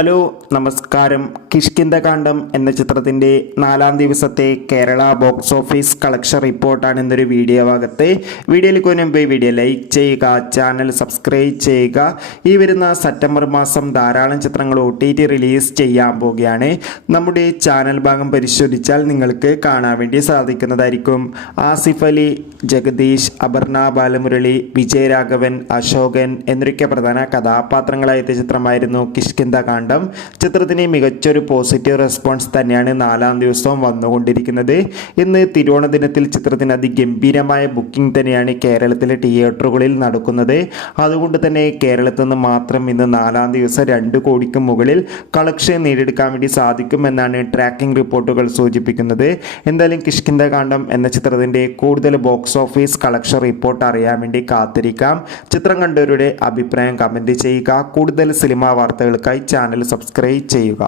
Hello നമസ്കാരം. കിഷ്കിന്ധകാണ്ഡം എന്ന ചിത്രത്തിൻ്റെ 4-ാം ദിവസത്തെ കേരള ബോക്സ് ഓഫീസ് കളക്ഷൻ റിപ്പോർട്ടാണ് ഇന്നൊരു വീഡിയോ ഭാഗത്ത്. വീഡിയോയിലേക്ക് മുൻപ് വീഡിയോ ലൈക്ക് ചെയ്യുക, ചാനൽ സബ്സ്ക്രൈബ് ചെയ്യുക. ഈ വരുന്ന സെപ്റ്റംബർ മാസം ധാരാളം ചിത്രങ്ങൾ OTT റിലീസ് ചെയ്യാൻ പോവുകയാണ്. നമ്മുടെ ചാനൽ ഭാഗം പരിശോധിച്ചാൽ നിങ്ങൾക്ക് കാണാൻ വേണ്ടി സാധിക്കുന്നതായിരിക്കും. ആസിഫ് അലി, ജഗദീഷ്, അപർണ ബാലമുരളി, വിജയരാഘവൻ, അശോകൻ എന്നൊക്കെ പ്രധാന കഥാപാത്രങ്ങളായ ചിത്രമായിരുന്നു കിഷ്കിന്ധകാണ്ഡം. ചിത്രത്തിന് മികച്ചൊരു പോസിറ്റീവ് റെസ്പോൺസ് തന്നെയാണ് 4-ാം ദിവസവും വന്നുകൊണ്ടിരിക്കുന്നത്. ഇന്ന് തിരുവോണ ദിനത്തിൽ ചിത്രത്തിന് അതിഗംഭീരമായ ബുക്കിംഗ് തന്നെയാണ് കേരളത്തിലെ തിയേറ്ററുകളിൽ നടക്കുന്നത്. അതുകൊണ്ട് തന്നെ കേരളത്തിൽ നിന്ന് മാത്രം ഇന്ന് 4-ാം ദിവസം 2 കോടിക്ക് മുകളിൽ കളക്ഷൻ നേടിയെടുക്കാൻ വേണ്ടി സാധിക്കുമെന്നാണ് ട്രാക്കിംഗ് റിപ്പോർട്ടുകൾ സൂചിപ്പിക്കുന്നത്. എന്തായാലും കിഷ്കിന്ധകാണ്ഡം എന്ന ചിത്രത്തിൻ്റെ കൂടുതൽ ബോക്സ് ഓഫീസ് കളക്ഷൻ റിപ്പോർട്ട് അറിയാൻ വേണ്ടി കാത്തിരിക്കാം. ചിത്രം കണ്ടവരുടെ അഭിപ്രായം കമൻറ്റ് ചെയ്യുക. കൂടുതൽ സിനിമാ വാർത്തകൾക്കായി ചാനൽ സബ്സ്ക്രൈബ് ചെയ്യുക.